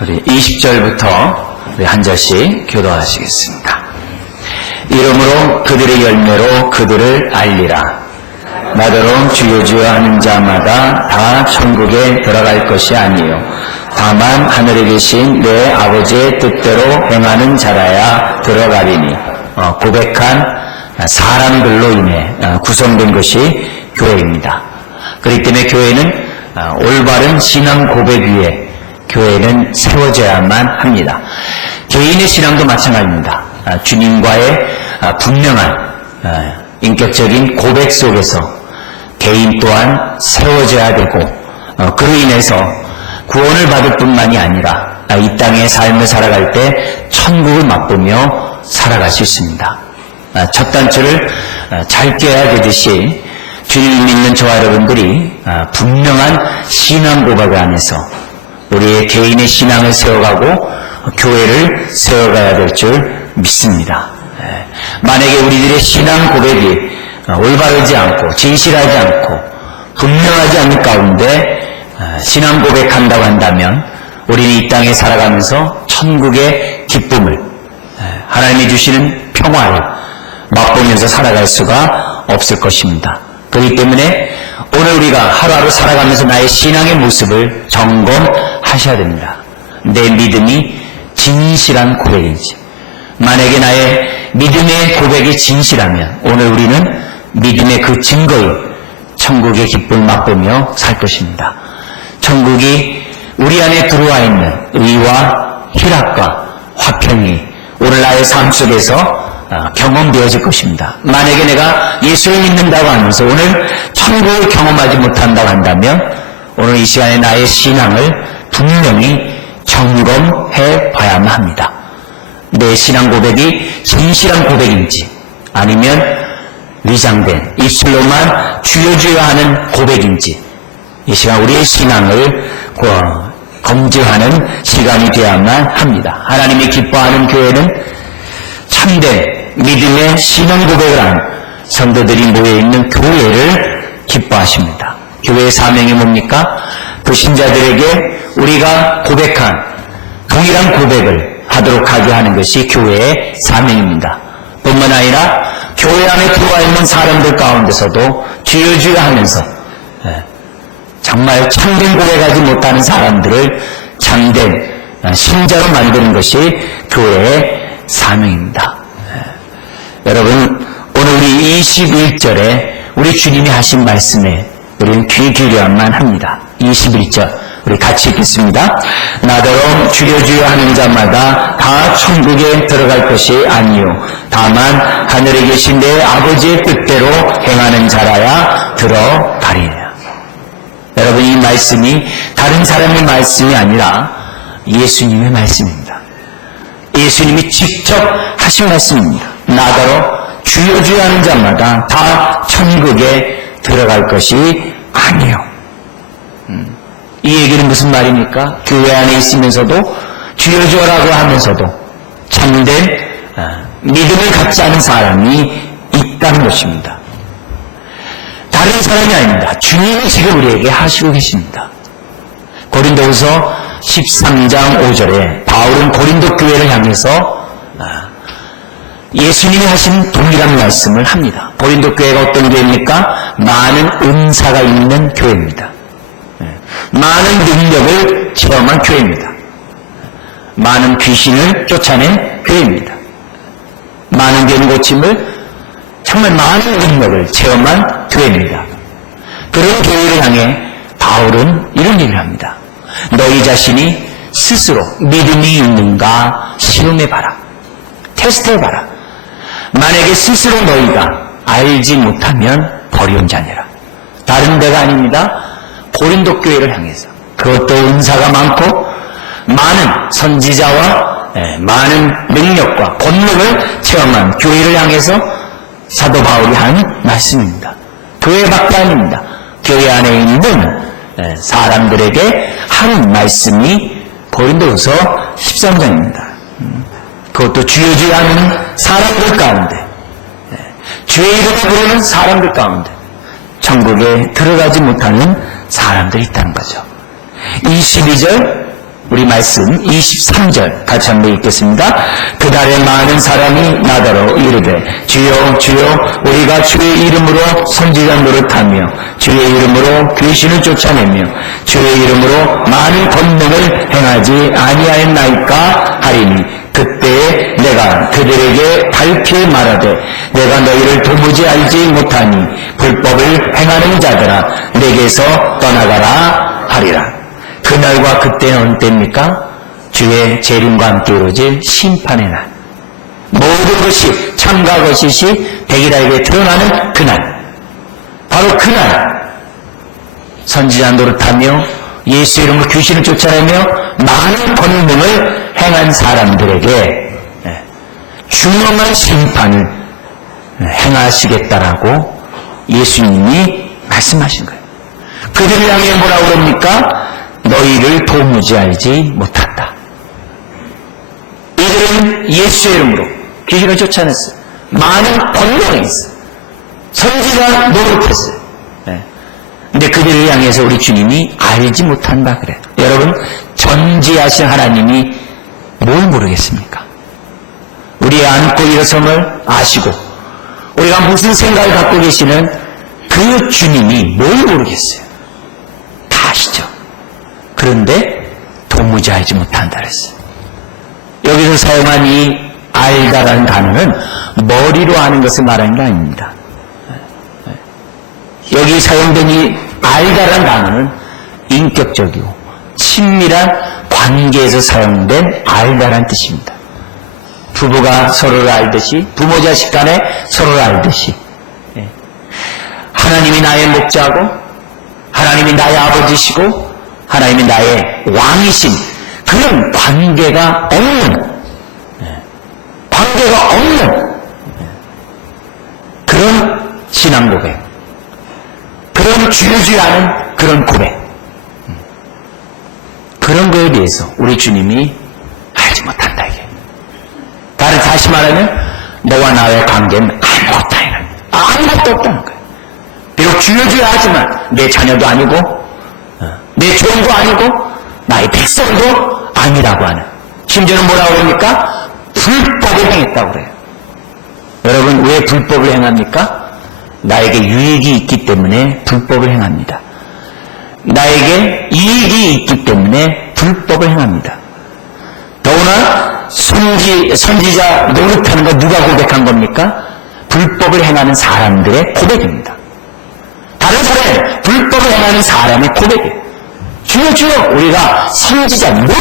우리 20절부터 우리 한 절씩 교도하시겠습니다. 이러므로 그들의 열매로 그들을 알리라. 나더러 주여 주여 하는 자마다 다 천국에 들어갈 것이 아니요 다만 하늘에 계신 내 아버지의 뜻대로 행하는 자라야 들어가리니. 고백한 사람들로 인해 구성된 것이 교회입니다. 그렇기 때문에 교회는 올바른 신앙 고백 위에 교회는 세워져야만 합니다. 개인의 신앙도 마찬가지입니다. 주님과의 분명한 인격적인 고백 속에서 개인 또한 세워져야 되고, 그로 인해서 구원을 받을 뿐만이 아니라 이 땅의 삶을 살아갈 때 천국을 맛보며 살아갈 수 있습니다. 첫 단추를 잘 껴야 되듯이 주님을 믿는 저와 여러분들이 분명한 신앙 고백 안에서 우리의 개인의 신앙을 세워가고 교회를 세워가야 될 줄 믿습니다. 만약에 우리들의 신앙 고백이 올바르지 않고 진실하지 않고 분명하지 않은 가운데 신앙 고백한다고 한다면 우리는 이 땅에 살아가면서 천국의 기쁨을, 하나님이 주시는 평화를 맛보면서 살아갈 수가 없을 것입니다. 그렇기 때문에 오늘 우리가 하루하루 살아가면서 나의 신앙의 모습을 점검하셔야 됩니다. 내 믿음이 진실한 고백인지. 만약에 나의 믿음의 고백이 진실하면 오늘 우리는 믿음의 그 증거인 천국의 기쁨을 맛보며 살 것입니다. 천국이 우리 안에 들어와 있는 의와 희락과 화평이 오늘 나의 삶 속에서 경험되어질 것입니다. 만약에 내가 예수를 믿는다고 하면서 오늘 천국을 경험하지 못한다고 한다면 오늘 이 시간에 나의 신앙을 분명히 점검해 봐야만 합니다. 내 신앙 고백이 진실한 고백인지 아니면 위장된 입술로만 주여 주여 하는 고백인지 이 시간 우리의 신앙을 검증하는 시간이 되어야만 합니다. 하나님이 기뻐하는 교회는 참된 믿음의 신앙 고백을 한 성도들이 모여있는 교회를 기뻐하십니다. 교회의 사명이 뭡니까? 그 신자들에게 우리가 고백한 동일한 고백을 하도록 하게 하는 것이 교회의 사명입니다. 뿐만 아니라 교회 안에 들어와 있는 사람들 가운데서도 주여 주여 하면서 정말 참된 고백하지 못하는 사람들을 참된 신자로 만드는 것이 교회의 사명입니다. 여러분, 오늘 우리 21절에 우리 주님이 하신 말씀에 우리는 귀 기울여야만 합니다. 21절 우리 같이 읽겠습니다. 나더러 주여 주여 하는 자마다 다 천국에 들어갈 것이 아니요 다만 하늘에 계신 내 아버지의 뜻대로 행하는 자라야 들어가리라. 여러분, 이 말씀이 다른 사람의 말씀이 아니라 예수님의 말씀입니다. 예수님이 직접 하신 말씀입니다. 나더러 주여 주여 하는 자마다 다 천국에 들어갈 것이 아니요. 이 얘기는 무슨 말입니까? 교회 안에 있으면서도 주여 주여라고 하면서도 참된 믿음을 갖지 않은 사람이 있다는 것입니다. 다른 사람이 아닙니다. 주님이 지금 우리에게 하시고 계십니다. 고린도후서 13장 5절에 바울은 고린도 교회를 향해서 예수님이 하신 동일한 말씀을 합니다. 고린도 교회가 어떤 교회입니까? 많은 은사가 있는 교회입니다. 많은 능력을 체험한 교회입니다. 많은 귀신을 쫓아낸 교회입니다. 많은 병 고침을 정말 많은 능력을 체험한 교회입니다. 그런 교회를 향해 바울은 이런 얘기를 합니다. 너희 자신이 스스로 믿음이 있는가 시험해봐라. 테스트해봐라. 만약에 스스로 너희가 알지 못하면 버려온 자니라. 다른 데가 아닙니다. 고린도 교회를 향해서 그것도 은사가 많고 많은 선지자와 많은 능력과 권능을 체험한 교회를 향해서 사도 바울이 한 말씀입니다. 교회밖에 아닙니다. 교회 안에 있는 사람들에게 한 말씀이 고린도후서 13장입니다. 그것도 주여 주여 하는 사람들 가운데, 주의 이름을 부르는 사람들 가운데 천국에 들어가지 못하는 사람들이 있다는 거죠. 22절 우리 말씀 23절 같이 한번 읽겠습니다. 그날에 많은 사람이 나더러 이르되 주여 주여 우리가 주의 이름으로 선지자 노릇하며 주의 이름으로 귀신을 쫓아내며 주의 이름으로 많은 권능을 행하지 아니하였나이까 하리니 그때에 내가 그들에게 밝히 말하되 내가 너희를 도무지 알지 못하니 불법을 행하는 자들아 내게서 떠나가라 하리라. 그날과 그때는 어느 때입니까? 주의 재림과 함께 이루어질 심판의 날. 모든 것이 참과 거짓이 백일하게 드러나는 그날. 바로 그날 선지자 노릇하며 예수 이름으로 귀신을 쫓아내며 많은 권능을 행한 사람들에게 중요한 심판을 행하시겠다라고 예수님이 말씀하신 거예요. 그들을 향해 뭐라고 그럽니까? 너희를 도무지 알지 못한다. 이들은 예수의 이름으로 귀신을 쫓아냈어요. 많은 권능이 있어요. 선지자 노릇했어요. 근데 그들을 향해서 우리 주님이 알지 못한다 그래요. 여러분, 전지하신 하나님이 뭘 모르겠습니까? 우리의 안고 일어섬을 아시고 우리가 무슨 생각을 갖고 계시는 그 주님이 뭘 모르겠어요. 다 아시죠? 그런데 도무지 알지 못한다 그랬어요. 여기서 사용한 이 알다라는 단어는 머리로 아는 것을 말하는 게 아닙니다. 여기 사용된 이 알다라는 단어는 인격적이고 친밀한 관계에서 사용된 알다라는 뜻입니다. 부부가 서로를 알듯이, 부모 자식 간에 서로를 알듯이, 하나님이 나의 목자고 하나님이 나의 아버지시고 하나님이 나의 왕이신 그런 관계가 없는 그런 신앙 고백, 그런 주저주저하는 그런 고백, 그런 거에 대해서 우리 주님이 알지 못한다 이게. 다시 말하면 너와 나의 관계는 아무것도 없다는 거예요. 비록 주저주저하지만 내 자녀도 아니고 내 종도 아니고 나의 백성도 아니라고 하는, 심지어는 뭐라고 그럽니까? 불법을 행했다고 그래요. 여러분, 왜 불법을 행합니까? 나에게 유익이 있기 때문에 불법을 행합니다. 나에게 이익이 있기 때문에 불법을 행합니다. 더구나 선지자 노릇하는 거 누가 고백한 겁니까? 불법을 행하는 사람들의 고백입니다. 다른 사람은 불법을 행하는 사람의 고백이에요. 주여 주여 우리가 선지자 노릇,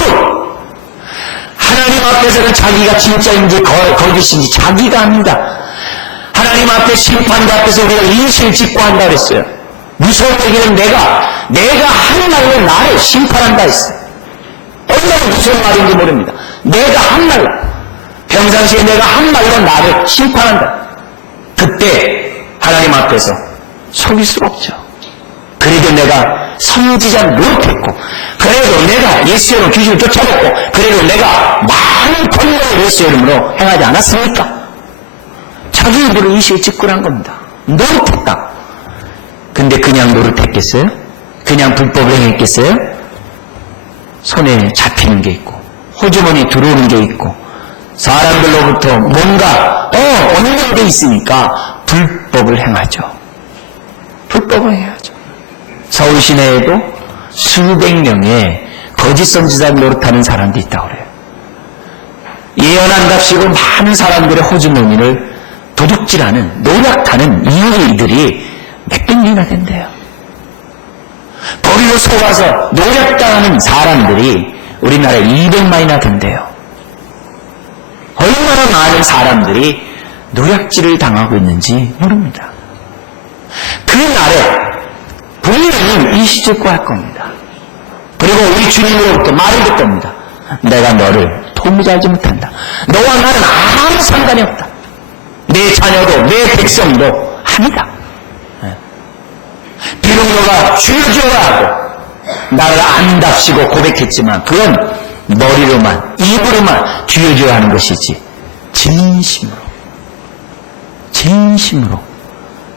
하나님 앞에서는 자기가 진짜인지 거짓인지 자기가 압니다. 하나님 앞에 심판자 앞에서 우리가 인실 짓고 한다 그랬어요. 무서운 얘기는 내가 한 말로 나를 심판한다 했어요. 얼마나 무서운 말인지 모릅니다. 내가 한 말로, 평상시에 내가 한 말로 나를 심판한다. 그때 하나님 앞에서 속일 수가 없죠. 그래도 내가 선지자 노릇했고, 그래도 내가 예수 이름으로 귀신을 쫓아냈고, 그래도 내가 많은 권능을 예수 이름으로 행하지 않았습니까? 자기 입으로 의식을 짓고 한 겁니다. 노릇했다. 근데 그냥 노릇했겠어요? 그냥 불법을 행했겠어요? 손에 잡히는 게 있고, 호주머니에 들어오는 게 있고, 사람들로부터 뭔가 얻는 게 있으니까 불법을 행하죠. 불법을 행하죠. 서울 시내에도 수백 명의 거짓 선지자 노릇하는 사람도 있다고 그래요. 예언한답시고 많은 사람들의 호주머니를 도둑질하는, 노력하는 이들이 몇백 명이나 된대요. 거기로 속아서 노력당하는 사람들이 우리나라에 200만이나 된대요. 얼마나 많은 사람들이 노략질을 당하고 있는지 모릅니다. 그 날에 분명히 일시적고 할 겁니다. 그리고 우리 주님으로부터 말을 듣을 겁니다. 내가 너를 도무지 알지 못한다. 너와 나는 아무 상관이 없다. 내 자녀도 내 백성도 아니다. 비록 너가 주여주여 하고 나를 안답시고 고백했지만 그건 머리로만, 입으로만 주여주여 하는 것이지 진심으로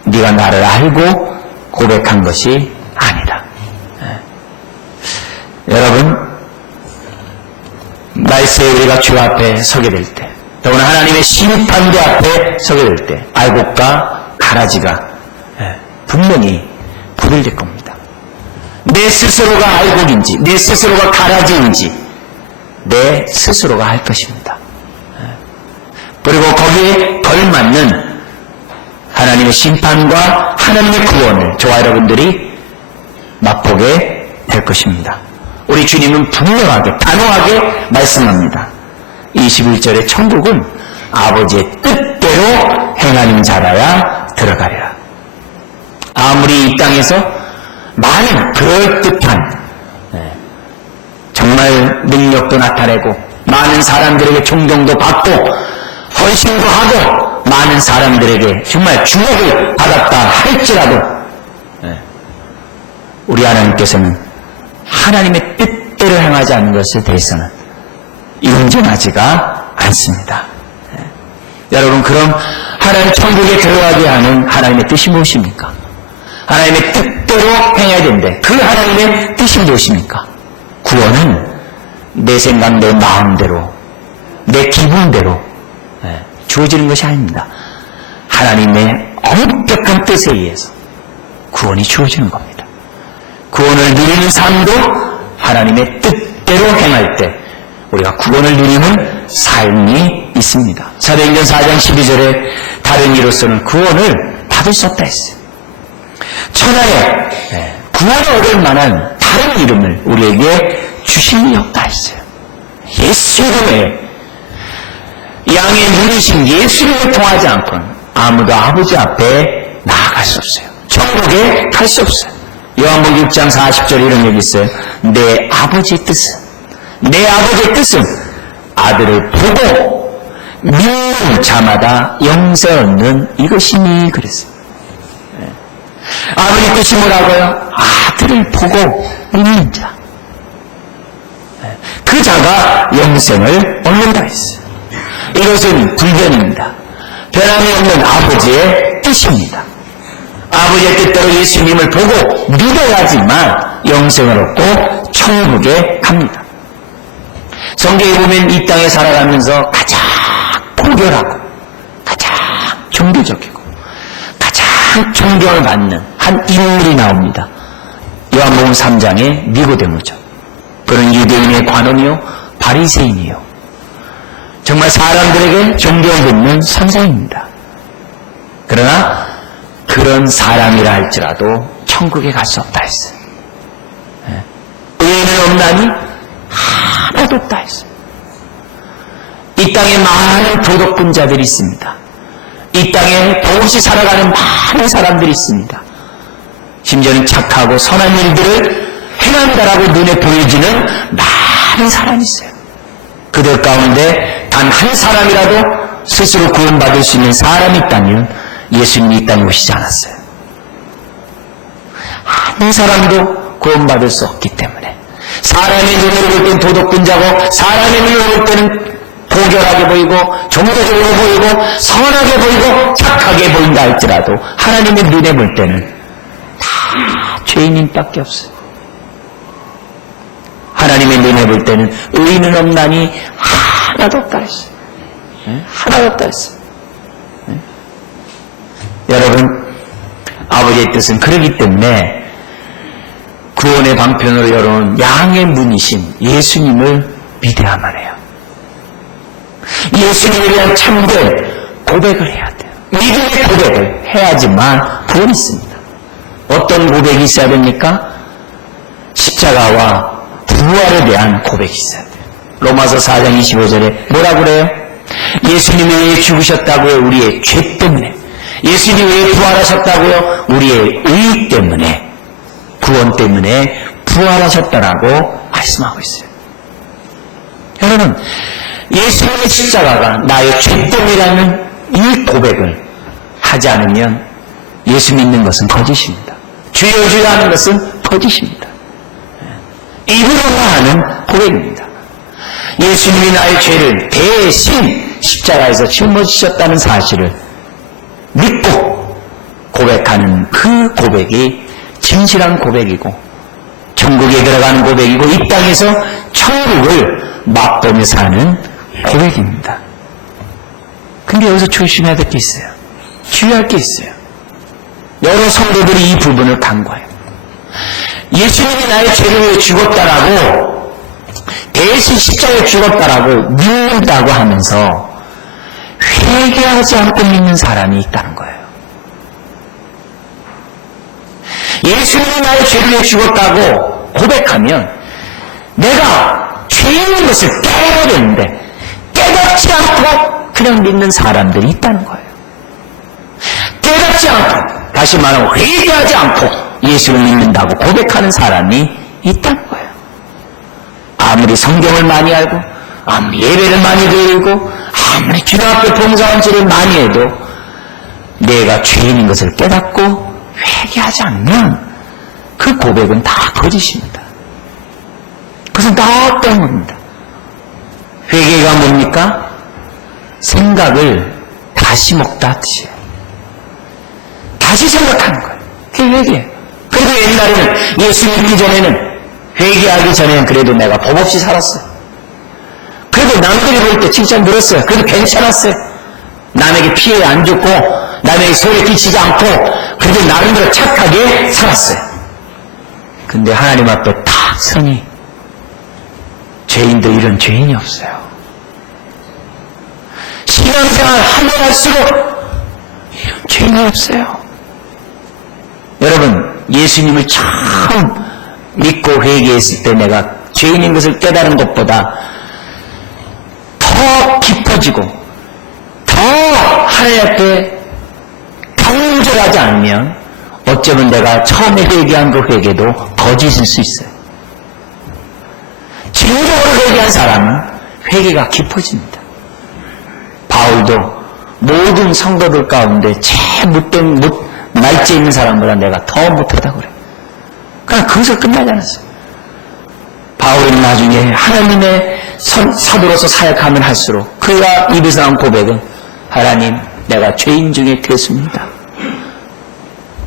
네가 나를 알고 고백한 것이 아니다. 여러분, 말세에 우리가 주 앞에 서게 될 때, 더구나 하나님의 심판대 앞에 서게 될 때 알곡과 가라지가 분명히 분리될 겁니다. 내 스스로가 알곡인지 내 스스로가 가라지인지 내 스스로가 할 것입니다. 그리고 거기에 걸맞는 하나님의 심판과 하나님의 구원을 저와 여러분들이 맛보게 될 것입니다. 우리 주님은 분명하게 단호하게 말씀합니다. 21절에 천국은 아버지의 뜻대로 행하는 자라야 들어가리라. 아무리 이 땅에서 많은 그럴듯한 정말 능력도 나타내고 많은 사람들에게 존경도 받고 헌신도 하고 많은 사람들에게 정말 주목을 받았다 할지라도 우리 하나님께서는 하나님의 뜻대로 행하지 않는 것에 대해서는 인정하지가 않습니다. 여러분, 그럼 하나님 천국에 들어가게 하는 하나님의 뜻이 무엇입니까? 하나님의 뜻대로 행해야 되는데 그 하나님의 뜻이 무엇입니까? 구원은 내 생각, 내 마음대로, 내 기분대로 주어지는 것이 아닙니다. 하나님의 엄격한 뜻에 의해서 구원이 주어지는 겁니다. 구원을 누리는 삶도 하나님의 뜻대로 행할 때 우리가 구원을 누리는 삶이 있습니다. 사도행전 4장 12절에 다른 이로서는 구원을 받을 수 없다 했어요. 천하에 구원을 얻을 만한 다른 이름을 우리에게 주신 이 없다 했어요. 예수 이름에, 양의 누리신 예수 이름을 통하지 않고는 아무도 아버지 앞에 나아갈 수 없어요. 천국에 갈 수 없어요. 요한복음 6장 40절에 이런 얘기 있어요. 내 아버지의 뜻은 아들을 보고 믿는 자마다 영생 얻는 이것이니 그랬어요. 아버지 뜻이 뭐라고요? 아들을 보고 믿는 자. 그 자가 영생을 얻는다 했어요. 이것은 불변입니다. 변함이 없는 아버지의 뜻입니다. 아버지의 뜻대로 예수님을 보고 믿어야지만 영생을 얻고 천국에 갑니다. 성경에 보면 이 땅에 살아가면서 가장 포교하고 가장 종교적이고 가장 존경을 받는 한 인물이 나옵니다. 요한복음 3장의 니고데모죠. 그는 유대인의 관원이요 바리새인이요 정말 사람들에게 존경받는 선생입니다. 그러나 그런 사람이라 할지라도 천국에 갈 수 없다 했어요. 의인은 없나니 하나도 없다 했어요. 이 땅에 많은 도덕분자들이 있습니다. 이 땅에 더없이 살아가는 많은 사람들이 있습니다. 심지어는 착하고 선한 일들을 행한다라고 눈에 보여지는 많은 사람이 있어요. 그들 가운데 단 한 사람이라도 스스로 구원받을 수 있는 사람이 있다면 예수님이 이 땅에 오시지 않았어요. 한 사람도 구원받을 수 없기 때문에 사람의 눈으로 볼 때는 도덕분자고 사람의 눈으로 볼 때는 보결하게 보이고 종교적으로 보이고 선하게 보이고 착하게 보인다 할지라도 하나님의 눈에 볼 때는 다 죄인인밖에 없어요. 하나님의 눈에 볼 때는 의인은 없나니 하나도 없다 했어요. 하나도 없다 했어요. 여러분, 아버지의 뜻은 그러기 때문에 구원의 방편으로 열어놓은 양의 문이신 예수님을 믿어야만 해요. 예수님에 대한 참된 고백을 해야 돼요. 믿음의 고백을 해야지만 구원이 있습니다. 어떤 고백이 있어야 됩니까? 십자가와 부활에 대한 고백이 있어야 돼요. 로마서 4장 25절에 뭐라고 그래요? 예수님이 왜 죽으셨다고요? 우리의 죄 때문에. 예수님이 왜 부활하셨다고요? 우리의 의 때문에, 구원 때문에 부활하셨다라고 말씀하고 있어요. 여러분, 예수님의 십자가가 나의 죄 때문이라는 이 고백을 하지 않으면 예수 믿는 것은 거짓입니다. 주여 주여 하는 것은 거짓입니다. 입으로 하는 고백입니다. 예수님이 나의 죄를 대신 십자가에서 짊어지셨다는 사실을 믿고 고백하는 그 고백이 진실한 고백이고 천국에 들어가는 고백이고 이 땅에서 천국을 맛보면서 하는 고백입니다. 근데 여기서 조심해야 될 게 있어요. 주의할 게 있어요. 여러 성도들이 이 부분을 간과해요. 예수님이 나의 죄를 위해 죽었다라고, 대신 십자가에 죽었다라고 믿는다고 하면서 회개하지 않고 믿는 사람이 있다는 거예요. 예수님이 나의 죄를 위해 죽었다고 고백하면 내가 죄인인 것을 깨달아야 되는데 깨닫지 않고 그냥 믿는 사람들이 있다는 거예요. 깨닫지 않고, 다시 말하면 회개하지 않고 예수를 믿는다고 고백하는 사람이 있다는 거예요. 아무리 성경을 많이 알고, 아무리 예배를 많이 드리고, 아무리 주님앞에 봉사한지를 많이 해도 내가 죄인인 것을 깨닫고 회개하지 않으면 그 고백은 다 거짓입니다. 그것은 다 땡입니다. 회개가 뭡니까? 생각을 다시 먹다 뜻이에요. 다시 생각하는 거예요. 그게 회개예요. 그래도 옛날에는 예수 믿기 전에는, 회개하기 전에는 그래도 내가 법 없이 살았어요. 그래도 남들이 볼 때 칭찬 들었어요. 그래도 괜찮았어요. 남에게 피해 안 줬고 남에게 소리 끼치지 않고 그래도 나름대로 착하게 살았어요. 근데 하나님 앞에 딱 서니 죄인도 이런 죄인이 없어요. 신앙생활 하면 할수록 이런 죄인이 없어요. 여러분, 예수님을 처음 믿고 회개했을 때 내가 죄인인 것을 깨달은 것보다 더 깊어지고 더 하나님 앞에 간절하지 않으면 어쩌면 내가 처음에 회개한 그 회개도 거짓일 수 있어요. 진정으로 회개한 사람은 회개가 깊어집니다. 바울도 모든 성도들 가운데 제일 날째 있는 사람보다 내가 더 못하다고 그래요. 그냥 거기서 끝나지 않았어요. 바울은 나중에 하나님의 사도로서 사역하면 할수록 그가 입에서 나온 고백은, 하나님, 내가 죄인 중에 괴수입니다.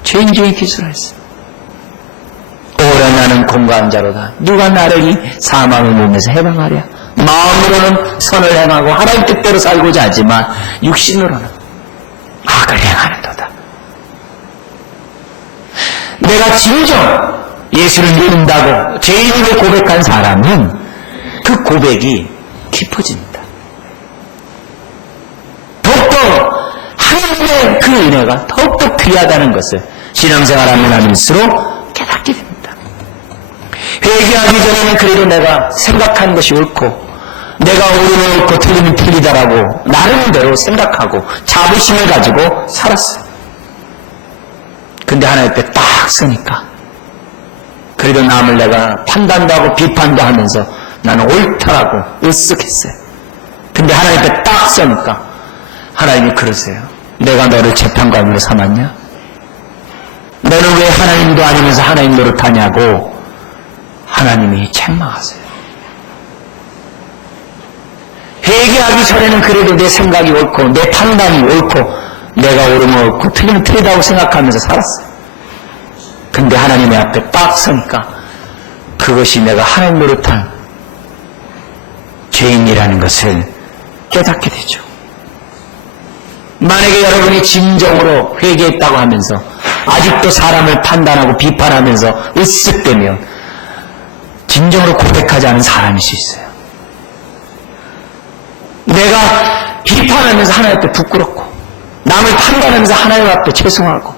죄인 중에 괴수를 했어요. 오라 나는 공고한 자로다. 누가 나를 이 사망의 몸에서 해방하랴. 마음으로는 선을 행하고 하나님 뜻대로 살고자 하지만 육신으로는 악을 행하는도다. 내가 진정 예수를 믿는다고 죄인으로 고백한 사람은 그 고백이 깊어집니다. 더욱더 하나님의 그 은혜가 더욱더 귀하다는 것을 신앙생활하면 할수록 깨닫게 됩니다. 회개하기 전에는 그래도 내가 생각하는 것이 옳고 내가 옳으면 옳고 틀리면 틀리다라고 나름대로 생각하고 자부심을 가지고 살았어요. 근데 하나님 앞에 딱 서니까 그래도 남을 내가 판단도 하고 비판도 하면서 나는 옳다라고 으쓱했어요. 근데 하나님 앞에 딱 서니까 하나님이 그러세요. 내가 너를 재판관으로 삼았냐? 너는 왜 하나님도 아니면서 하나님 노릇하냐고 하나님이 책망하세요. 회개하기 전에는 그래도 내 생각이 옳고 내 판단이 옳고 내가 옳으면 옳고 틀리면 틀리다고 생각하면서 살았어요. 근데 하나님의 앞에 딱 서니까 그것이 내가 하나님 노릇한 죄인이라는 것을 깨닫게 되죠. 만약에 여러분이 진정으로 회개했다고 하면서 아직도 사람을 판단하고 비판하면서 으쓱대면 진정으로 고백하지 않은 사람일 수 있어요. 내가 비판하면서 하나님 앞에 부끄럽고 남을 판단하면서 하나님 앞에 죄송하고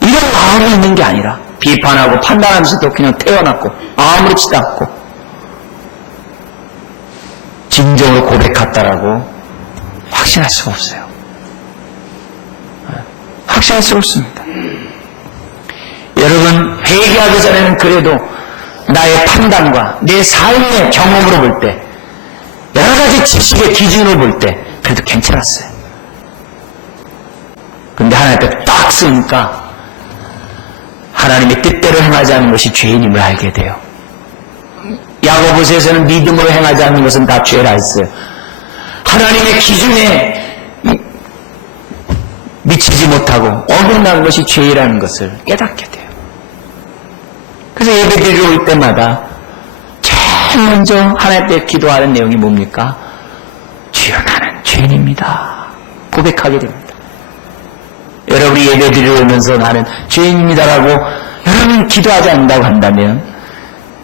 이런 마음이 있는 게 아니라 비판하고 판단하면서도 그냥 태어났고 아무렇지도 않고 진정으로 고백했다라고 확신할 수가 없어요. 확신할 수가 없습니다. 여러분, 회개하기 전에는 그래도 나의 판단과 내 삶의 경험으로 볼 때 여러 가지 지식의 기준으로 볼 때 그래도 괜찮았어요. 근데 하나님 앞에 딱 쓰니까 하나님의 뜻대로 행하지 않는 것이 죄인임을 알게 돼요. 야고보서에서는 믿음으로 행하지 않는 것은 다 죄라 했어요. 하나님의 기준에 미치지 못하고 어긋난 것이 죄라는 것을 깨닫게 돼요. 그래서 예배 드리러 올 때마다 제일 먼저 하나님 앞에 기도하는 내용이 뭡니까? 주여 나는 죄인입니다. 고백하게 됩니다. 여러분이 예배 드리러 오면서 나는 죄인입니다라고 여러분 기도하지 않는다고 한다면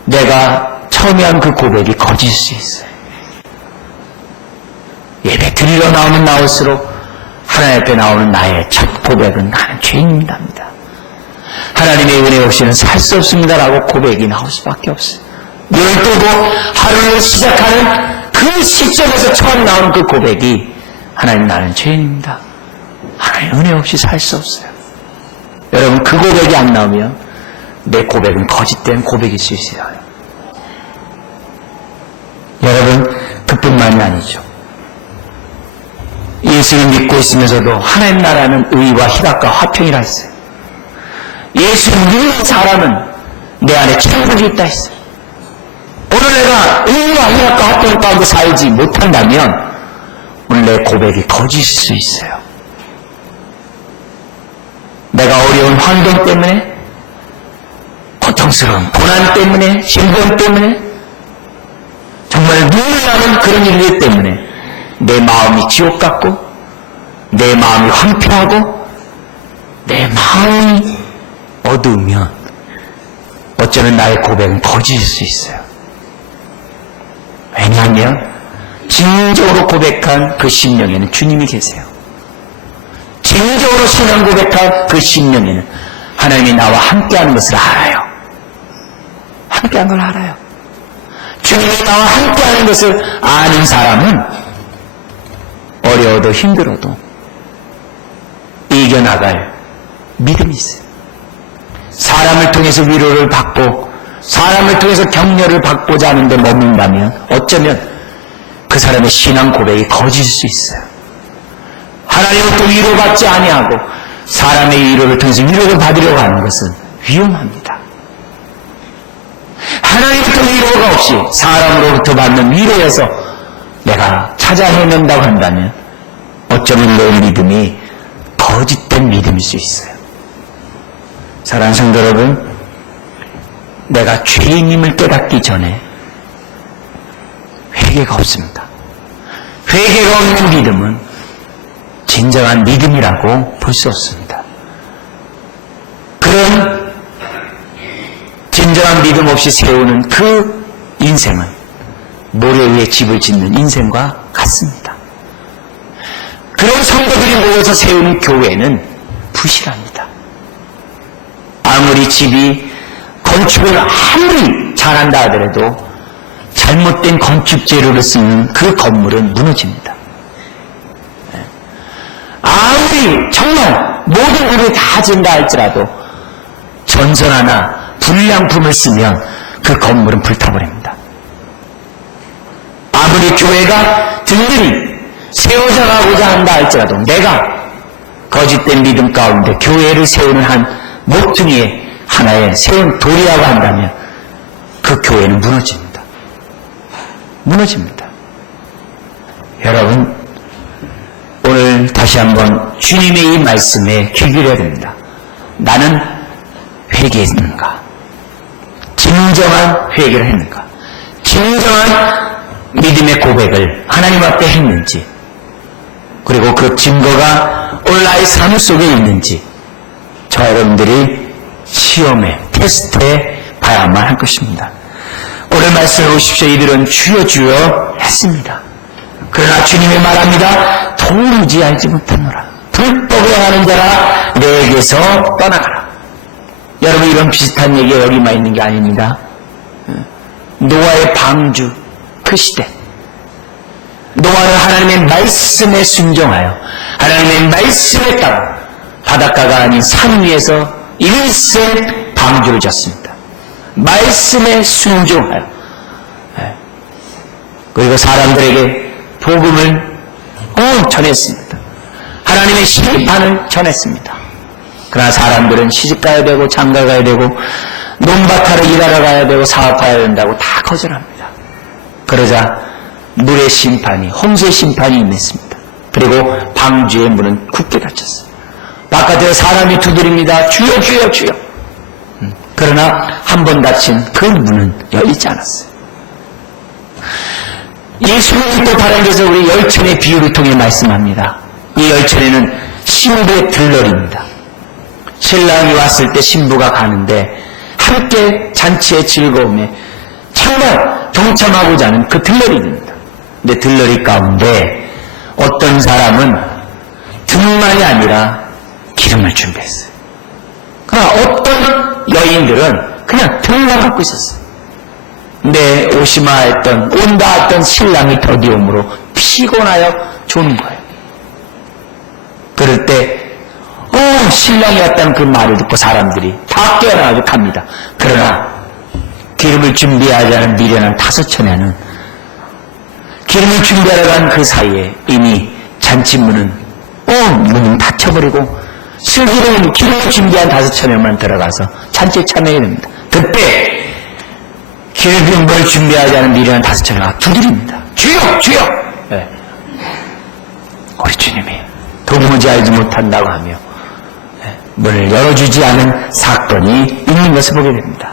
내가 처음에 한 그 고백이 거짓일 수 있어요. 예배 드리러 나오면 나올수록 하나님 앞에 나오는 나의 첫 고백은 나는 죄인입니다입니다. 하나님의 은혜 없이는 살 수 없습니다라고 고백이 나올 수밖에 없어요. 눈을 뜨고 하루를 시작하는 그 시점에서 처음 나오는 그 고백이 하나님 나는 죄인입니다. 하나님 은혜 없이 살 수 없어요. 여러분 그 고백이 안 나오면 내 고백은 거짓된 고백일 수 있어요. 여러분 그뿐만이 아니죠. 예수를 믿고 있으면서도 하나님 나라는 의와 희락과 화평이라 했어요. 예수를 믿는 사람은 내 안에 천국이 있다 했어요. 오늘 내가 의와 희락과 화평 가운데 살지 못한다면 오늘 내 고백이 거짓일 수 있어요. 내가 어려운 환경 때문에, 고통스러운 고난 때문에, 힘듦 때문에, 정말 눈물 나는 그런 일들 때문에 내 마음이 지옥 같고 내 마음이 황폐하고 내 마음이 어두우면 어쩌면 나의 고백은 거짓일 수 있어요. 왜냐하면 진정으로 고백한 그 심령에는 주님이 계세요. 진정으로 신앙 고백한 그 심령에는 하나님이 나와 함께하는 것을 알아요. 함께한 걸 알아요. 주님이 나와 함께하는 것을 아는 사람은 어려워도 힘들어도 이겨나갈 믿음이 있어요. 사람을 통해서 위로를 받고 사람을 통해서 격려를 받고자 하는데 머문다면 어쩌면 그 사람의 신앙 고백이 거짓일 수 있어요. 하나님으로부터 위로받지 아니하고 사람의 위로를 통해서 위로를 받으려고 하는 것은 위험합니다. 하나님부터 위로가 없이 사람으로부터 받는 위로에서 내가 찾아 헤맨다고 한다면 어쩌면 내 믿음이 거짓된 믿음일 수 있어요. 사랑하는 성도 여러분, 내가 죄인임을 깨닫기 전에 회개가 없습니다. 회개가 없는 믿음은 진정한 믿음이라고 볼 수 없습니다. 그런 진정한 믿음 없이 세우는 그 인생은 모래 위에 집을 짓는 인생과 같습니다. 그런 성도들이 모여서 세우는 교회는 부실합니다. 아무리 집이 건축을 아무리 잘한다 하더라도 잘못된 건축 재료를 쓰는 그 건물은 무너집니다. 아무리 정말 모든 것을 다 진다 할지라도 전선 하나 불량품을 쓰면 그 건물은 불타버립니다. 아무리 교회가 든든히 세워져 가고자 한다 할지라도 내가 거짓된 믿음 가운데 교회를 세우는 한 모퉁이에 하나의 세운 돌이라고 한다면 그 교회는 무너집니다. 무너집니다. 여러분 오늘 다시 한번 주님의 이 말씀에 귀 기울여야 됩니다. 나는 회개했는가? 진정한 회개를 했는가? 진정한 믿음의 고백을 하나님 앞에 했는지, 그리고 그 증거가 오늘 나의 삶 속에 있는지 저와 여러분들이 시험에, 테스트에 봐야만 할 것입니다. 오늘 말씀해 보십시오. 이들은 주여 주여 했습니다. 그러나 주님이 말합니다. 도무지 알지 못하노라. 불법을 행하는 자라 내게서 떠나가라. 여러분 이런 비슷한 얘기가 여기만 있는 게 아닙니다. 노아의 방주 그 시대, 노아는 하나님의 말씀에 순종하여 하나님의 말씀에 따라 바닷가가 아닌 산 위에서 일생 방주를 졌습니다. 말씀에 순종하여. 그리고 사람들에게 복음을 전했습니다. 하나님의 심판을 전했습니다. 그러나 사람들은 시집가야 되고 장가가야 되고 논밭하러 일하러 가야 되고 사업해야 된다고 다 거절합니다. 그러자 물의 심판이, 홍수의 심판이 임했습니다. 그리고 방주의 문은 굳게 닫혔어요. 바깥에 사람이 두드립니다. 주여 주여 주여. 그러나 한 번 닫힌 그 문은 열리지 않았어요. 예수님이 또 다른 데서 우리 열천의 비유를 통해 말씀합니다. 이 열천에는 신부의 들러리입니다. 신랑이 왔을 때 신부가 가는데 함께 잔치의 즐거움에 정말 동참하고자 하는 그 들러리입니다. 근데 들러리 가운데 어떤 사람은 등만이 아니라 기름을 준비했어요. 그러나 어떤 여인들은 그냥 등만 갖고 있었어요. 근데 오시마했던 온다 했던 신랑이 더디 오므로 피곤하여 조는 거예요. 그럴 때 신랑이 왔다는 그 말을 듣고 사람들이 다 깨어나가지고 갑니다. 그러나 기름을 준비하지 않은 미련한 5처녀는 기름을 준비하러 간 그 사이에 이미 잔치문은 문은 닫혀버리고 슬기로운 기름을 준비한 5처녀만 들어가서 잔치에 참여하게 됩니다. 그때 기름을 준비하지 않은 미련한 5처녀가 두드립니다. 주여! 주여! 네. 우리 주님이 도무지 알지 못한다고 하며 문을 열어주지 않은 사건이 있는 것을 보게 됩니다.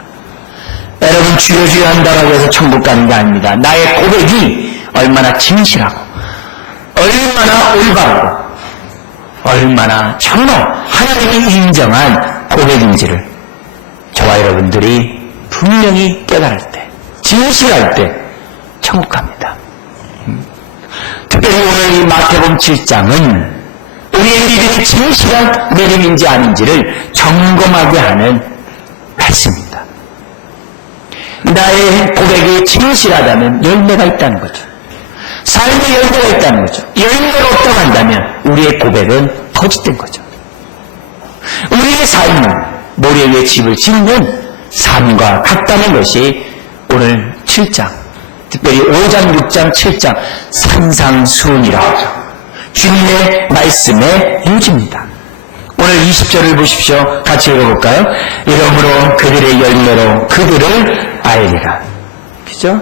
여러분, 주여 주여 한다고 해서 천국 가는 게 아닙니다. 나의 고백이 얼마나 진실하고 얼마나 올바르고 얼마나 정말 하나님이 인정한 고백인지를 저와 여러분들이 분명히 깨달을 때, 진실할 때 천국 갑니다. 특별히 오늘 이 마태복음 7장은 우리의 믿음이 진실한 믿음인지 아닌지를 점검하게 하는 말씀입니다. 나의 고백이 진실하다면 열매가 있다는 거죠. 삶의 열매가 있다는 거죠. 열매가 없다고 한다면 우리의 고백은 거짓된 거죠. 우리의 삶은 모래 위에 집을 짓는 삶과 같다는 것이 오늘 7장, 특별히 5장, 6장, 7장 산상수훈이라고 하죠. 주님의 말씀의 유지입니다. 오늘 20절을 보십시오. 같이 읽어볼까요? 이러므로 그들의 열매로 그들을 알리라. 그죠?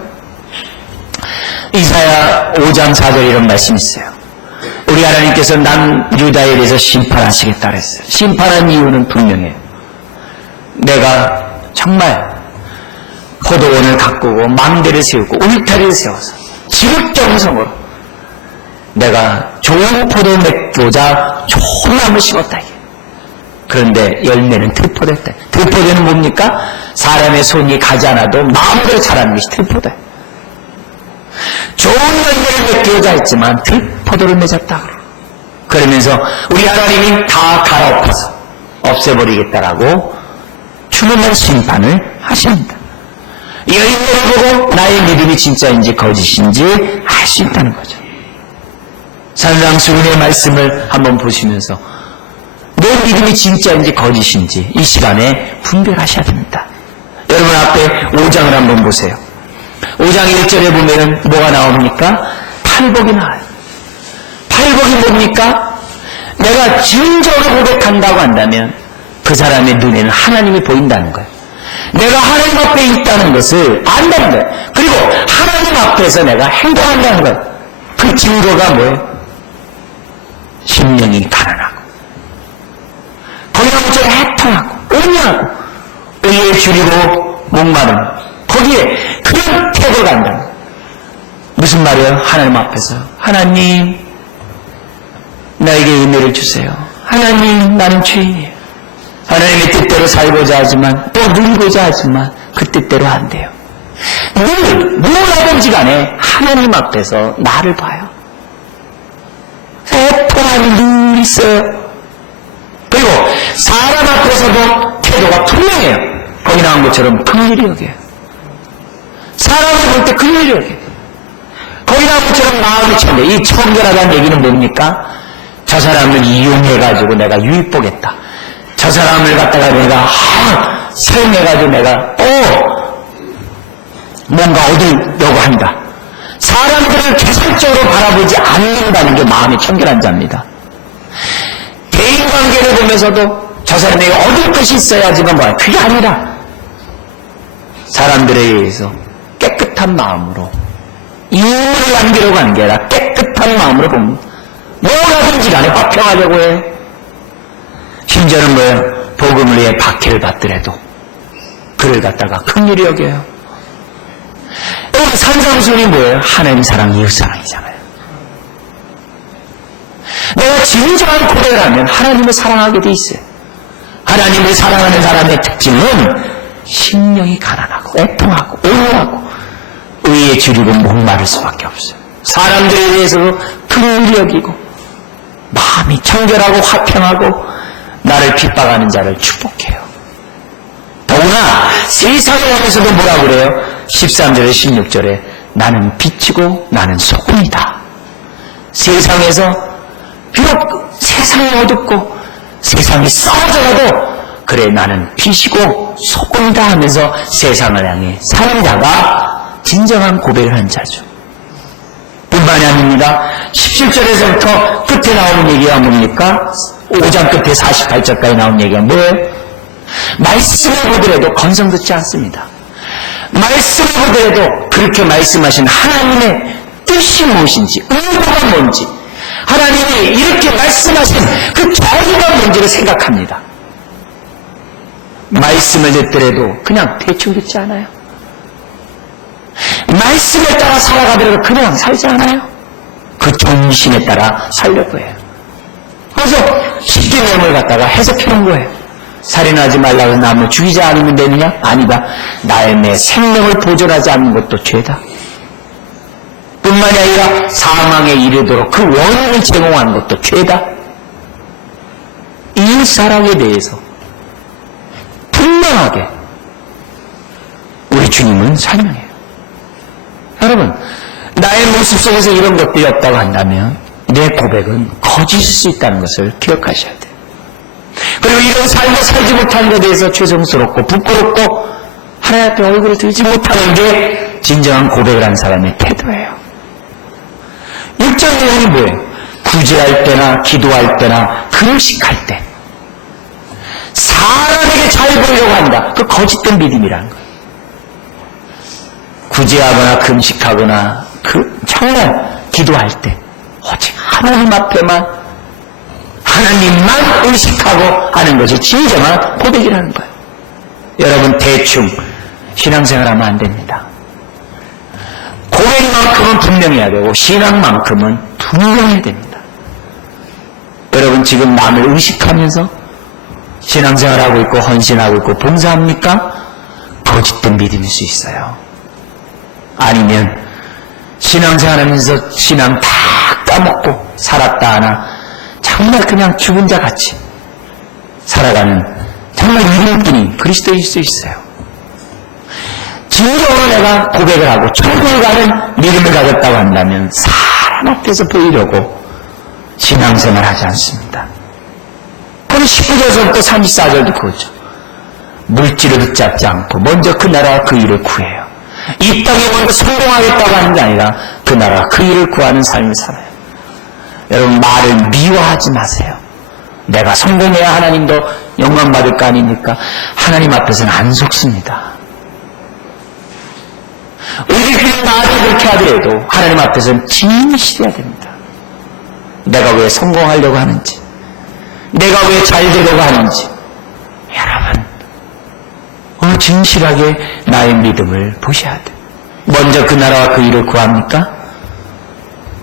이사야 5장 4절 이런 말씀이 있어요. 우리 하나님께서 남유다에 대해서 심판하시겠다 그랬어요. 심판한 이유는 분명해요. 내가 정말 포도원을 가꾸고 망대를 세우고 울타리를 세워서 지극정성으로 내가 좋은 포도 맺고자 좋은 나무를 심었다. 그런데 열매는 들포됐다. 들포되는 뭡니까? 사람의 손이 가지 않아도 마음대로 자라는 것이 들포다. 좋은 열매를 맺고자 했지만 들포도를 맺었다. 그러면서 우리 하나님이 다 갈아엎어서 없애버리겠다라고 추문한 심판을 하십니다. 이 열매를 보고 나의 믿음이 진짜인지 거짓인지 알 수 있다는 거죠. 산상수훈의 말씀을 한번 보시면서 내 믿음이 진짜인지 거짓인지 이 시간에 분별하셔야 됩니다. 여러분 앞에 5장을 한번 보세요. 5장 1절에 보면 뭐가 나옵니까? 팔복이 나와요. 팔복이 뭡니까? 내가 진정으로 고백한다고 한다면 그 사람의 눈에는 하나님이 보인다는 거예요. 내가 하나님 앞에 있다는 것을 안다는 거예요. 그리고 하나님 앞에서 내가 행동한다는 거예요. 그 증거가 뭐예요? 심령이 가난하고 거기서부터 해통하고 온유하고 의에 줄이고 목마른 거기에 그런 태도가 간다. 무슨 말이에요? 하나님 앞에서 하나님 나에게 은혜를 주세요. 하나님 나는 죄인이에요. 하나님의 뜻대로 살고자 하지만 또 누리고자 하지만 그 뜻대로 안 돼요. 늘 뭐라든지 간에 하나님 앞에서 나를 봐요. 애통함이 늘 있어요. 그리고 사람 앞에서도 태도가 분명해요. 거기 나온 것처럼 긍휼히 여겨요. 사람을 볼 때 긍휼히 여겨요. 거기 나온 것처럼 마음이 청결. 이 청결하다는 얘기는 뭡니까? 저 사람을 이용해가지고 내가 유익보겠다. 저 사람을 갖다가 내가 사용해가지고 내가 뭔가 얻으려고 한다. 사람들을 개설적으로 바라보지 않는다는 게 마음이 청결한 자입니다. 대인관계를 보면서도 저 사람에게 얻을 것이 있어야지만 뭐야. 그게 아니라 사람들에 의해서 깨끗한 마음으로 이유를 남기려고 하는 게 아니라 깨끗한 마음으로 봅니다. 뭐라든지 간에 화평하려고 해. 심지어는 뭐예요? 복음을 위해 박해를 받더라도 그를 갖다가 긍휼히 여겨요. 산상수훈이 뭐예요? 하나님 사랑, 이웃 사랑이잖아요. 내가 진정한 고백을 하면 하나님을 사랑하게 돼 있어요. 하나님을 사랑하는 사람의 특징은 심령이 가난하고 애통하고 온유하고 의에 줄이고 목마를 수밖에 없어요. 사람들에 대해서도 긍휼히 여기고 마음이 청결하고 화평하고 나를 핍박하는 자를 축복해요. 더구나 세상에 와서도 뭐라 그래요? 13절에 16절에 나는 빛이고 나는 소금이다. 세상에서 비록 세상이 어둡고 세상이 썩어져도 그래 나는 빛이고 소금이다 하면서 세상을 향해 사는 자가 진정한 고백을 한 자죠. 뿐만이 아닙니다. 17절에서부터 끝에 나오는 얘기가 뭡니까? 5장 끝에 48절까지 나오는 얘기가 뭐예요? 말씀을 보더라도 건성 듣지 않습니다. 말씀을 보더라도 그렇게 말씀하신 하나님의 뜻이 무엇인지, 의도가 뭔지, 하나님이 이렇게 말씀하신 그 정의가 뭔지를 생각합니다. 말씀을 듣더라도 그냥 대충 듣지 않아요. 말씀에 따라 살아가더라도 그냥 살지 않아요. 그 정신에 따라 살려고 해요. 그래서 십계명을 갖다가 해석해 놓은 거예요. 살인하지 말라고 남을 죽이지 않으면 되느냐? 아니다. 나의 내 생명을 보존하지 않는 것도 죄다. 뿐만이 아니라 사망에 이르도록 그 원인을 제공하는 것도 죄다. 이 사랑에 대해서 분명하게 우리 주님은 설명해요. 여러분, 나의 모습 속에서 이런 것들이 없다고 한다면 내 고백은 거짓일 수 있다는 것을 기억하셔야 돼요. 그리고 이런 삶을 살지 못하는 것에 대해서 죄송스럽고 부끄럽고 하나님 앞에 얼굴을 들지 못하는 게 진정한 고백을 한 사람의 태도예요. 6절 내용이 뭐예요? 구제할 때나 기도할 때나 금식할 때 사람에게 잘 보이려고 한다. 그 거짓된 믿음이라는 거예요. 구제하거나 금식하거나 정말 기도할 때 오직 하나님 앞에만 하나님만 의식하고 하는 것이 진정한 고백이라는 거예요. 여러분 대충 신앙생활하면 안 됩니다. 고백만큼은 분명해야 되고 신앙만큼은 분명해야 됩니다. 여러분 지금 남을 의식하면서 신앙생활하고 있고 헌신하고 있고 봉사합니까? 거짓된 믿음일 수 있어요. 아니면 신앙생활하면서 신앙 다 까먹고 살았다 하나 정말 그냥 죽은 자 같이 살아가는 정말 이름뿐인 그리스도일 수 있어요. 진정으로 내가 고백을 하고 천국을 가는 믿음을 가졌다고 한다면 사람 앞에서 보이려고 신앙생활 하지 않습니다. 그럼 19절부터 34절도 그거죠. 물질을 붙잡지 않고 먼저 그 나라와 그 일을 구해요. 이 땅에 먼저 성공하겠다고 하는 게 아니라 그 나라와 그 일을 구하는 삶을 살아요. 여러분 말을 미워하지 마세요. 내가 성공해야 하나님도 영광받을 거 아닙니까? 하나님 앞에서는 안 속습니다. 우리들이 말을 그렇게 하더라도 하나님 앞에서는 진실해야 됩니다. 내가 왜 성공하려고 하는지, 내가 왜 잘 되려고 하는지 여러분 진실하게 나의 믿음을 보셔야 돼요. 먼저 그 나라와 그 일을 구합니까?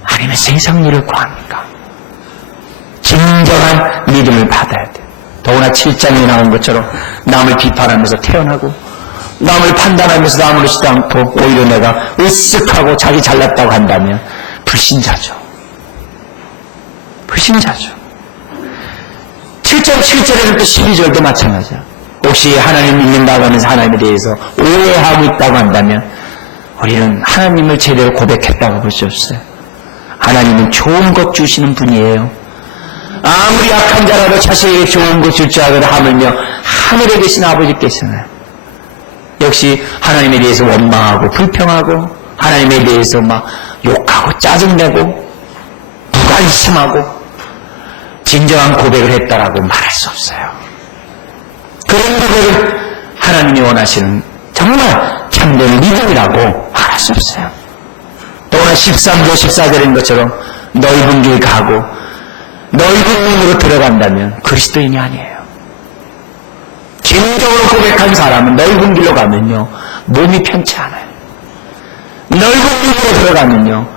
아니면 세상 일을 구합니까? 진정한 믿음을 받아야 돼요. 더구나 7장에 나온 것처럼 남을 비판하면서 태어나고 남을 판단하면서 아무렇지도 않고 오히려 내가 으쓱하고 자기 잘났다고 한다면 불신자죠. 불신자죠. 7장 7절에서 또 12절도 마찬가지야. 혹시 하나님 믿는다고 하면서 하나님에 대해서 오해하고 있다고 한다면 우리는 하나님을 제대로 고백했다고 볼 수 없어요. 하나님은 좋은 것 주시는 분이에요. 아무리 약한 자라도 자식에게 좋은 것 줄 줄 알고 하물며 하늘에 계신 아버지께서는 역시 하나님에 대해서 원망하고 불평하고 하나님에 대해서 막 욕하고 짜증내고 무관심하고 진정한 고백을 했다라고 말할 수 없어요. 그런 고백을 하나님이 원하시는 정말 참된 믿음이라고 말할 수 없어요. 또한 13절 14절인 것처럼 넓은 길 가고 넓은 문으로 들어간다면 그리스도인이 아니에요. 진정으로 고백한 사람은 넓은 길로 가면요 몸이 편치 않아요. 넓은 문으로 들어가면요,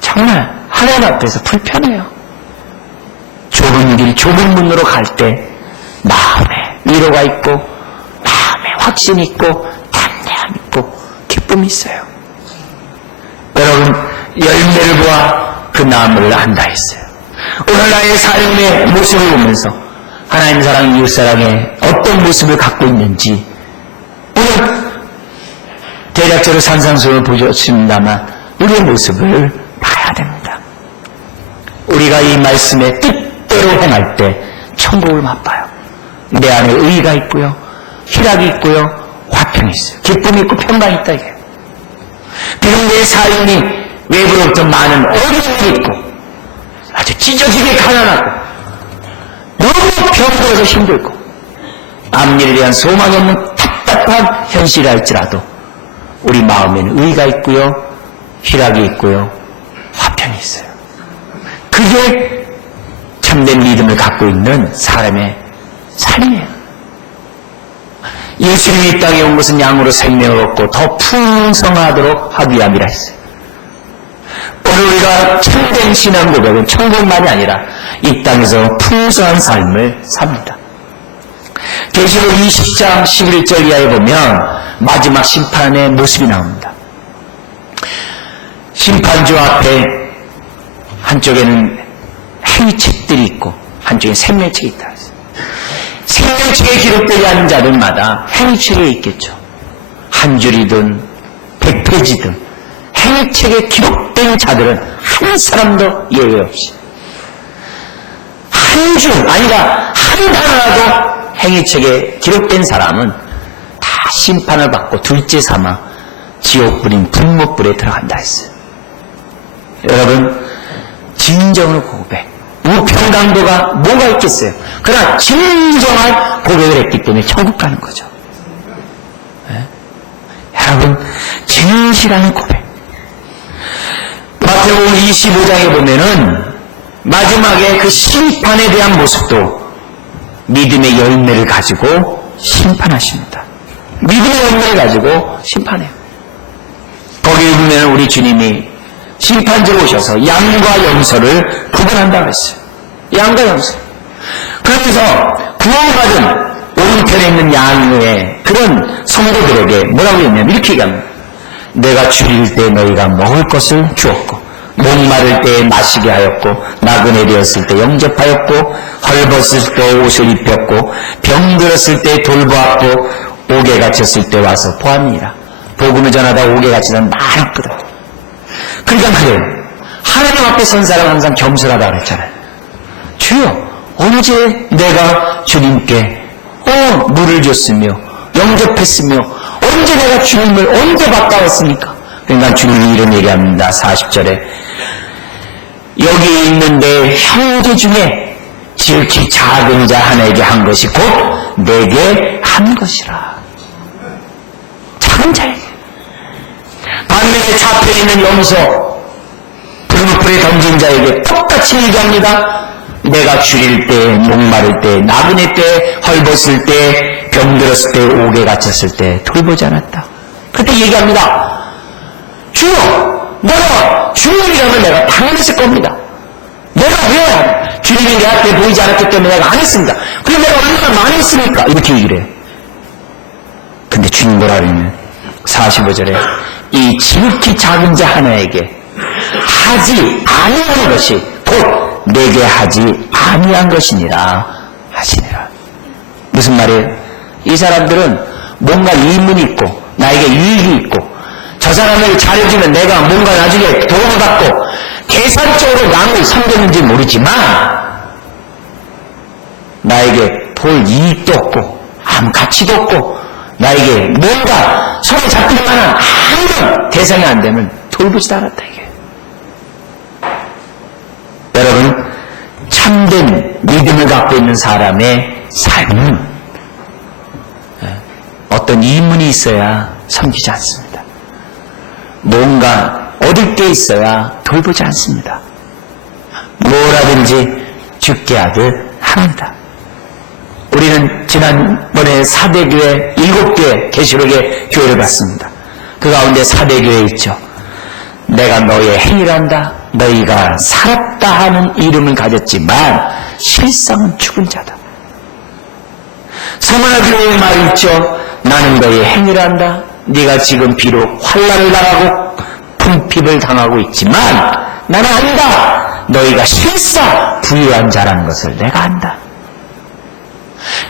정말 하나님 앞에서 불편해요. 좁은 길, 좁은 문으로 갈 때 마음에 위로가 있고, 마음에 확신이 있고, 담대함 있고, 기쁨이 있어요. 여러분, 열매를 보아 그 나무를 안다 했어요. 오늘 나의 삶의 모습을 보면서 하나님 사랑, 이웃 사랑의 어떤 모습을 갖고 있는지, 오늘 대략적으로 산상수훈을 보셨습니다만 우리의 모습을 봐야 됩니다. 우리가 이 말씀의 뜻대로 행할 때 천국을 맛봐요. 내 안에 의의가 있고요, 희락이 있고요, 화평이 있어요. 기쁨이 있고 평강이 있다 이게. 비록 내 삶이 외부로부터 많은 어려움이 있고 아주 찢어지게 가난하고 너무 병들어서 힘들고 앞일에 대한 소망이 없는 답답한 현실이라 할지라도 우리 마음에는 의의가 있고요, 희락이 있고요, 화평이 있어요. 그게 참된 믿음을 갖고 있는 사람의 삶이에요. 예수님이 이 땅에 온 것은 양으로 생명을 얻고 더 풍성하도록 하기 위함이라 했어요. 오늘 우리가 참된 신앙 고백은 천국만이 아니라 이 땅에서 풍성한 삶을 삽니다. 계시록 20장 11절 이하에 보면 마지막 심판의 모습이 나옵니다. 심판주 앞에 한쪽에는 행위책들이 있고 한쪽에 생명책이 있다. 생명책에 기록되지 않은 자들마다 행위책에 있겠죠. 한 줄이든 100페이지든 행위책에 기록된 자들은 한 사람도 예외 없이 한 줄 아니라 한 단어라도 행위책에 기록된 사람은 다 심판을 받고 둘째 삼아 지옥 불인 분목불에 들어간다 했어요. 여러분, 진정한 고백, 우평강도가 뭐가 있겠어요? 그러나 진정한 고백을 했기 때문에 천국 가는 거죠. 네? 여러분, 진실한 고백. 마태복음 25장에 보면은 마지막에 그 심판에 대한 모습도 믿음의 열매를 가지고 심판하십니다. 믿음의 열매를 가지고 심판해요. 거기에 보면 우리 주님이 심판자로 오셔서 양과 염소를 구분한다고 했어요. 양과 염소. 그러면서 구원받은 오른편에 있는 양의 그런 성도들에게 뭐라고 했냐면 이렇게 얘기합니다. 내가 줄일 때 너희가 먹을 것을 주었고 목마를 때 마시게 하였고 나그네 되었을 때 영접하였고 헐벗을 때 옷을 입혔고 병들었을 때 돌보았고 옥에 갇혔을 때 와서 보았니라. 복음을 전하다 옥에 갇힌 사람 많았거든. 그러니까 그래요. 하나님 앞에 선 사람은 항상 겸손하다고 그랬잖아요. 주여, 언제 내가 주님께 물을 줬으며 영접했으며 언제 내가 주님을 언제 바꿔왔습니까? 그러니까 주님이 이런 얘기합니다. 40절에 여기 있는데 형제 중에 지극히 작은 자 하나에게 한 것이 곧 내게 한 것이라. 작은 자에게. 반면에 잡혀 있는 염소 불에 던진 자에게 똑같이 얘기합니다. 내가 줄일 때, 목마를 때, 나그네 때, 헐벗을 때, 병들었을 때, 옥에 갇혔을 때 돌보지 않았다. 그때 얘기합니다. 주여, 내가 주님이라면 내가 당연했을 겁니다. 내가 왜 주님이 내 앞에 보이지 않았기 때문에 내가 안 했습니다. 그럼 내가 얼마나 많이 했습니까? 이렇게 얘기를 해요. 근데 주님 뭐라 그러냐면 45절에 이 지극히 작은 자 하나에게 하지 아니한 것이 곧 내게 하지 아니한 것이니라 하시니라. 무슨 말이에요? 이 사람들은 뭔가 의문이 있고 나에게 유익이 있고 저 사람을 잘해주면 내가 뭔가 나중에 도움을 받고 계산적으로 남을 섬겼는지 모르지만 나에게 볼 이익도 없고 아무 가치도 없고 나에게 뭔가 손에 잡힐 만한 아무런 대상이 안 되면 돌보지도 않았다 이게. 여러분, 참된 믿음을 갖고 있는 사람의 삶은 어떤 이문이 있어야 섬기지 않습니다. 뭔가 얻을 게 있어야 돌보지 않습니다. 뭐라든지 죽게 하듯 합니다. 우리는 지난번에 4대 교회 7개 계시록의 교회를 봤습니다. 그 가운데 사대교회 있죠. 내가 너의 행위란다. 너희가 살았다 하는 이름을 가졌지만 실상은 죽은 자다. 서머나교회의 말이 있죠. 나는 너의 행위란다. 네가 지금 비록 환난을 당하고 궁핍을 당하고 있지만 나는 안다. 너희가 실사 부유한 자라는 것을 내가 안다.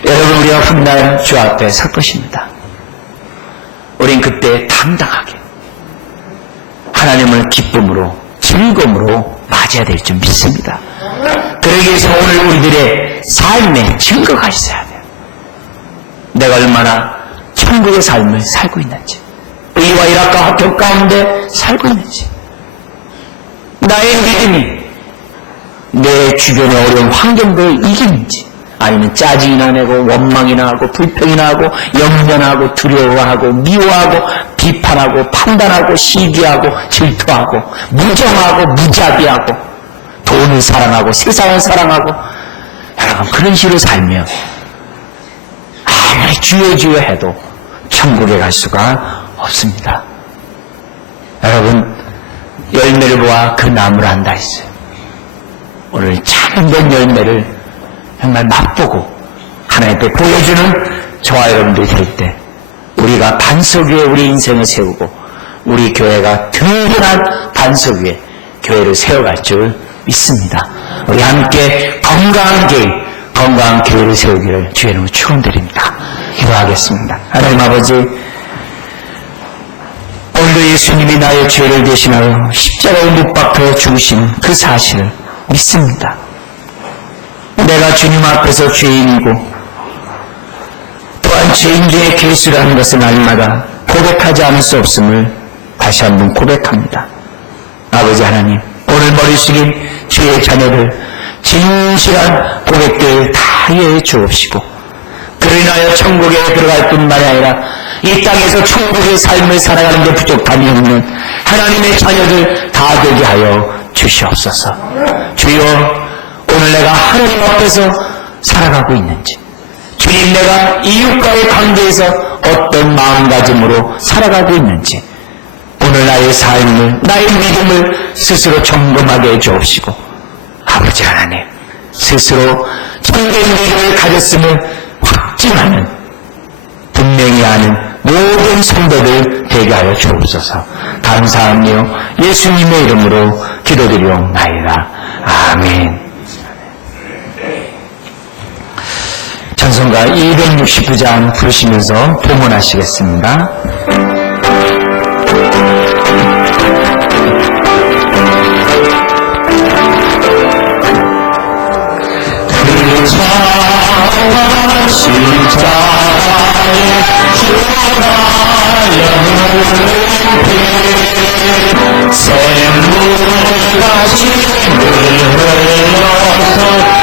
여러분, 우리가 훗날 주 앞에 설 것입니다. 우린 그때 당당하게 하나님을 기쁨으로 즐거움으로 맞아야 될 줄 믿습니다. 그러기 위해서 오늘 우리들의 삶의 증거가 있어야 돼요. 내가 얼마나 천국의 삶을 살고 있는지, 의와 일학과 합격 가운데 살고 있는지, 나의 믿음이 내 주변의 어려운 환경들을 이기는지, 아니면 짜증이나 내고 원망이나 하고 불평이나 하고 염려하고 두려워하고 미워하고 비판하고 판단하고 시기하고 질투하고 무정하고 무자비하고 돈을 사랑하고 세상을 사랑하고, 여러분, 그런 식으로 살면 아무리 주여 해도 천국에 갈 수가 없습니다. 여러분, 열매를 보아 그 나무를 안다 했어요. 오늘 참된 열매를 정말 맛보고 하나님께 보여주는 저와 여러분들이 될 때 우리가 반석 위에 우리 인생을 세우고 우리 교회가 든든한 반석 위에 교회를 세워갈 줄 믿습니다. 우리 함께 건강한 교회를 세우기를 주의 이름으로 축원드립니다. 기도하겠습니다. 하나님 아버지, 오늘도 예수님이 나의 죄를 대신하여 십자가에 못 박혀 죽으신 그 사실을 믿습니다. 내가 주님 앞에서 죄인이고 또한 죄인 중에 괴수라는 것을 날마다 고백하지 않을 수 없음을 다시 한번 고백합니다. 아버지 하나님, 오늘 머리 숙인 주의 자녀들 진실한 고백들 다 이해해 주옵시고 그로 인하여 천국에 들어갈 뿐만 아니라 이 땅에서 천국의 삶을 살아가는 데 부족함이 없는 하나님의 자녀들 다 되게 하여 주시옵소서. 주여, 오늘 내가 하나님 앞에서 살아가고 있는지, 주님, 내가 이웃과의 관계에서 어떤 마음가짐으로 살아가고 있는지 오늘 나의 삶을, 나의 믿음을 스스로 점검하게 해주옵시고, 아버지 하나님, 스스로 참된 믿음을 가졌음을 확증하는, 분명히 아는 모든 성도들 되게 하여 주옵소서. 감사하며 예수님의 이름으로 기도드리옵나이다. 아멘. 찬송가 269장 부르시면서 봉헌하시겠습니다. 그 자와 십자가의